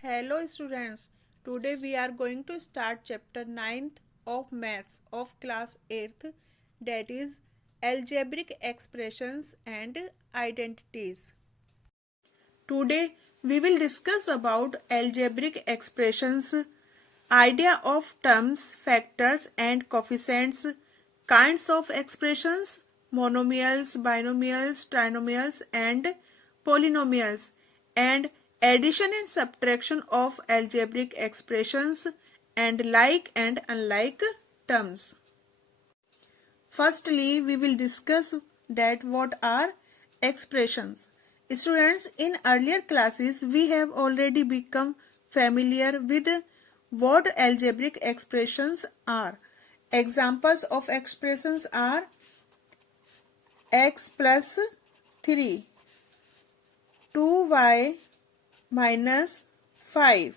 Hello students, today we are going to start chapter 9th of Maths of class 8th, that is algebraic expressions and identities. Today we will discuss about algebraic expressions, idea of terms, factors and coefficients, kinds of expressions, monomials, binomials, trinomials and polynomials, and addition and subtraction of algebraic expressions and like and unlike terms. Firstly, we will discuss that what are expressions. Students, in earlier classes, we have already become familiar with what algebraic expressions are. Examples of expressions are x plus 3, 2y minus 5,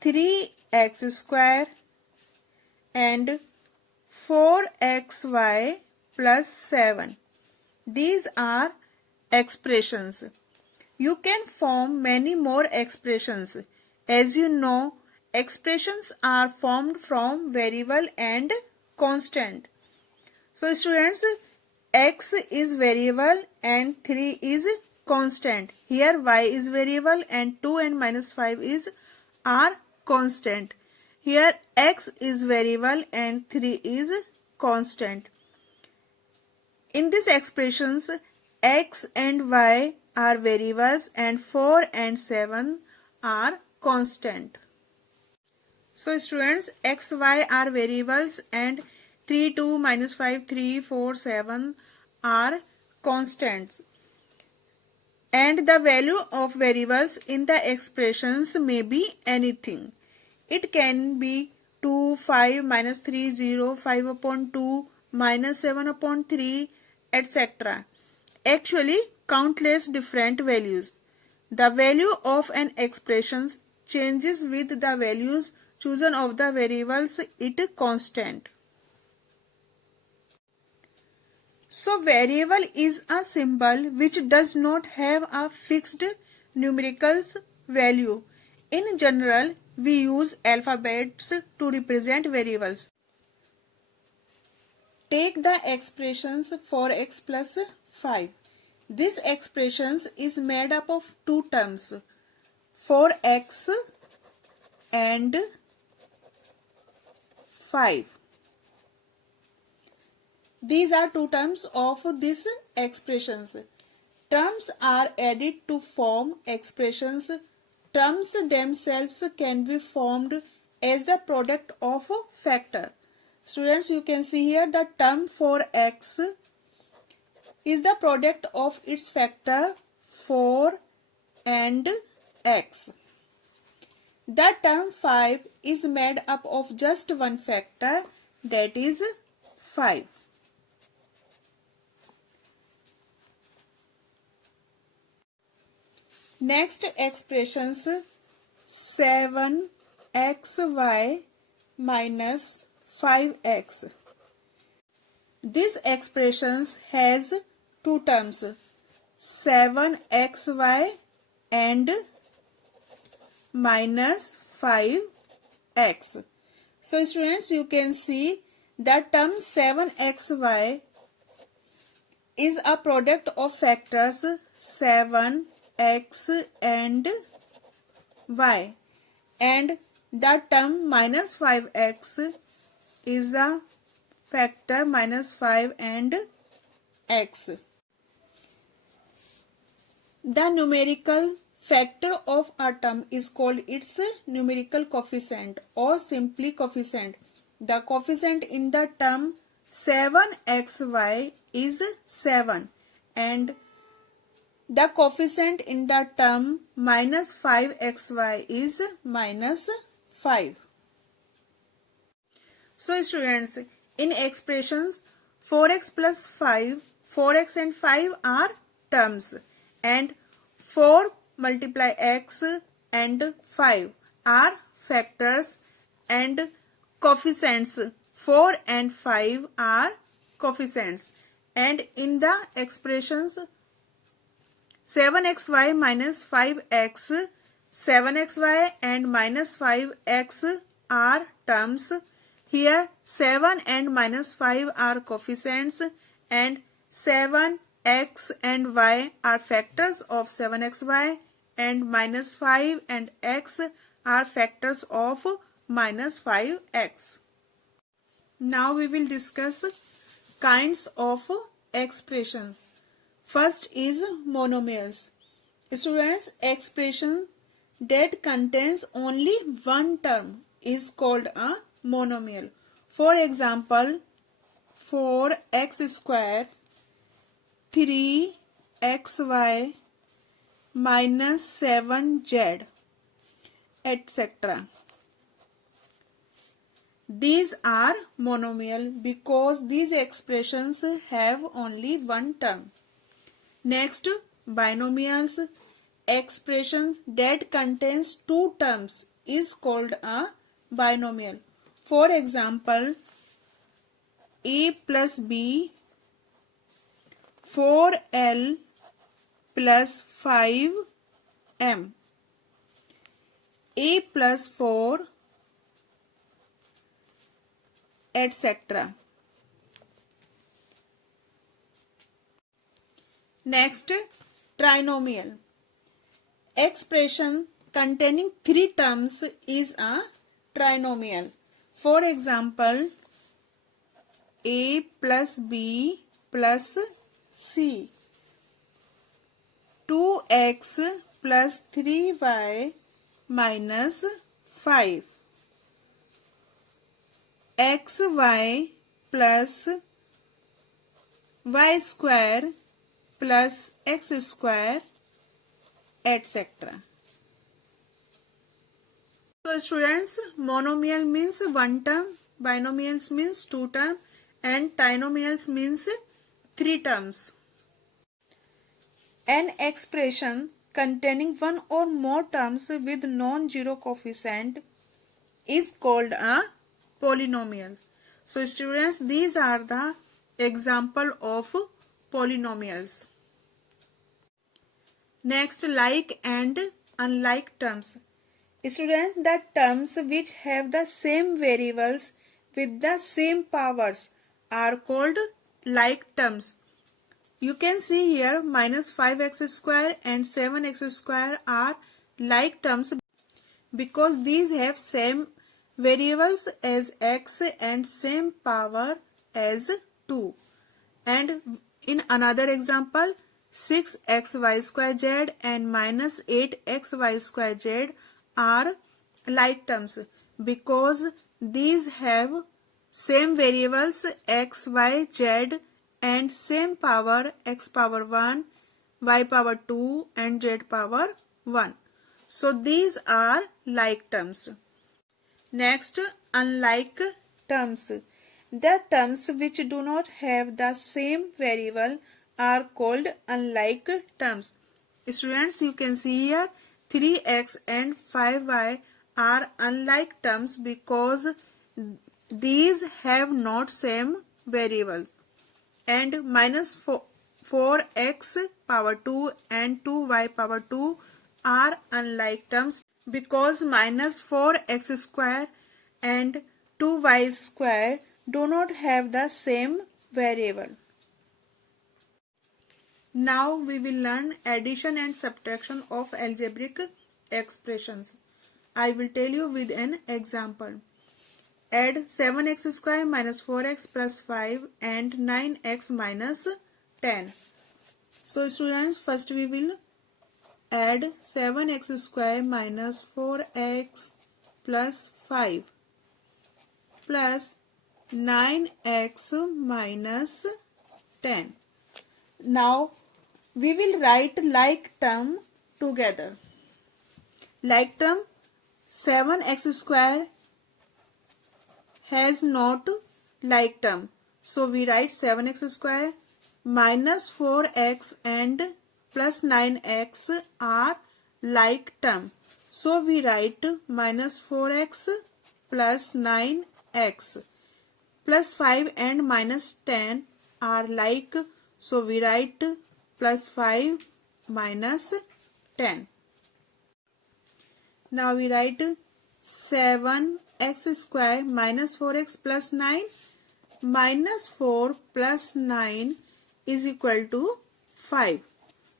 3x square and 4xy plus 7. These are expressions. You can form many more expressions. As you know, expressions are formed from variable and constant. So students, x is variable and 3 is constant. Here y is variable and 2 and minus 5 are constant. Here x is variable and 3 is constant. In these expressions, x and y are variables and 4 and 7 are constant. So students, x, y are variables and 3, 2, minus 5, 3, 4, 7 are constants. And the value of variables in the expressions may be anything. It can be 2, 5, minus 3, 0, 5 upon 2, minus 7 upon 3, etc. Actually, countless different values. The value of an expression changes with the values chosen of the variables it constant. So variable is a symbol which does not have a fixed numerical value. In general, we use alphabets to represent variables. Take the expressions 4x plus 5. This expression is made up of two terms, 4x and 5. These are two terms of these expressions. Terms are added to form expressions. Terms themselves can be formed as the product of a factor. Students, you can see here the term 4x is the product of its factor 4 and x. The term 5 is made up of just one factor, that is 5. Next expressions 7xy minus 5x. This expression has two terms, 7xy and minus 5x. So students, you can see that term 7xy is a product of factors 7, x and y, and the term minus 5x is the factor minus 5 and x. The numerical factor of a term is called its numerical coefficient or simply coefficient. The coefficient in the term 7xy is 7 and the coefficient in the term minus 5xy is minus 5. So students, in expressions 4x plus 5, 4x and 5 are terms and 4 multiply x and 5 are factors and coefficients 4 and 5 are coefficients, and in the expressions 7xy minus 5x, 7xy and minus 5x are terms. Here 7 and minus 5 are coefficients and 7x and y are factors of 7xy and minus 5 and x are factors of minus 5x. Now we will discuss kinds of expressions. First is monomials. Students, expression that contains only one term is called a monomial. For example, 4x square 3xy minus 7z, etc. These are monomial because these expressions have only one term. Next, binomials. Expression that contains two terms is called a binomial. For example, a plus b 4l plus 5m, a plus 4, etc. Next, trinomial. Expression containing three terms is a trinomial. For example, a plus b plus c, 2x plus 3y minus 5, xy plus y square plus x square, etc. So students, monomial means one term, binomials means two term, and trinomials means three terms. An expression containing one or more terms with non-zero coefficient is called a polynomial. So students, these are the example of polynomials. Next, like and unlike terms. Students, the terms which have the same variables with the same powers are called like terms. You can see here minus 5x square and 7x square are like terms because these have same variables as x and same power as 2. And in another example, 6xy square z and minus 8xy square z are like terms because these have same variables x, y, z and same power x power 1, y power 2 and z power 1. So these are like terms. Next, unlike terms. The terms which do not have the same variable are called unlike terms. Students, you can see here 3x and 5y are unlike terms because these have not same variables. And minus 4x power 2 and 2y power 2 are unlike terms because minus 4x square and 2y square do not have the same variable. Now we will learn addition and subtraction of algebraic expressions. I will tell you with an example. Add 7x square minus 4x plus 5 and 9x minus 10. So students, first we will add 7x square minus 4x plus 5 plus 9x minus 10. Now we will write like term together. Like term 7x square has not like term. So we write 7x square minus 4x and plus 9x are like term. So we write minus 4x plus 9x plus 5 and minus 10 are like. So we write plus 5 minus 10. Now we write 7x square minus 4x plus 9 minus 4 plus 9 is equal to 5.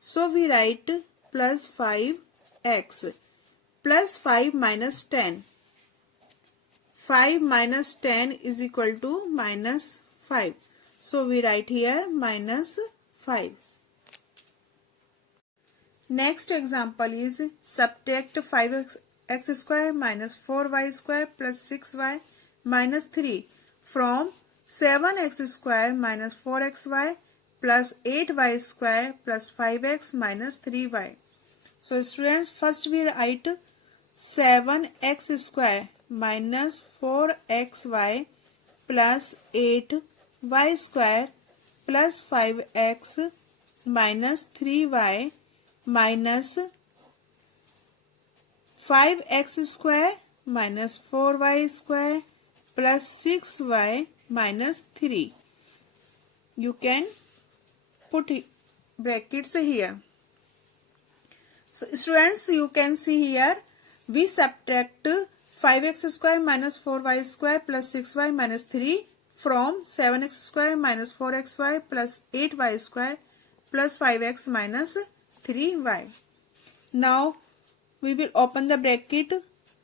So we write plus 5x plus 5 minus 10. 5 minus 10 is equal to minus 5. So we write here minus 5. Next example is subtract 5x square minus 4y square plus 6y minus 3 from 7x square minus 4xy plus 8y square plus 5x minus 3y. So students, first we write 7x square minus 4xy plus 8y square plus 5x minus 3y minus 5x square minus 4y square plus 6y minus 3. You can put brackets here. So students, you can see here we subtract 5x square minus 4y square plus 6y minus 3 from 7x square minus 4xy plus 8y square plus 5x minus 3y. Now we will open the bracket.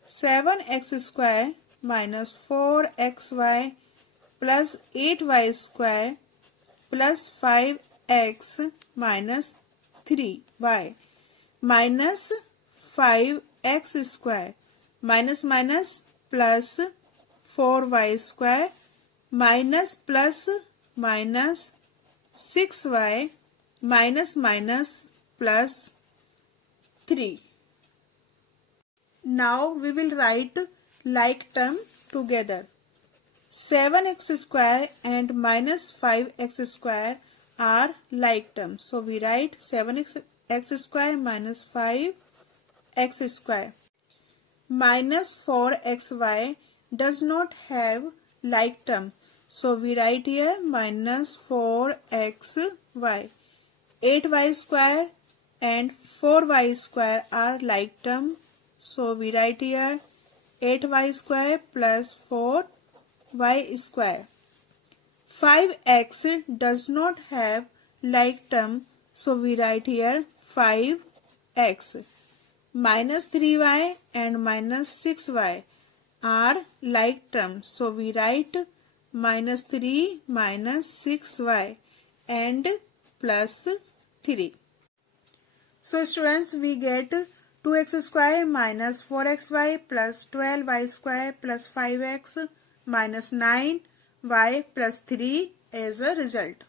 7x square minus 4xy plus 8y square plus 5x minus 3y minus 5x square minus plus 4y square minus plus minus 6y minus plus 3. Now we will write like term together. 7x square and minus 5x square are like terms. So we write 7x square minus 5x square. Minus 4xy does not have like term. So we write here minus 4xy. 8y square and 4y square are like term. So we write here 8y square plus 4y square. 5x does not have like term. So we write here 5x. Minus 3y and minus 6y are like terms. So we write minus 3 minus 6y and plus 3. So students, we get 2x square minus 4xy plus 12y square plus 5x minus 9y plus 3 as a result.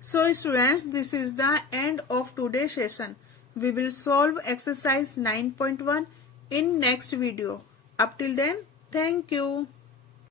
So students, this is the end of today's session. We will solve exercise 9.1 in next video. Up till then, thank you.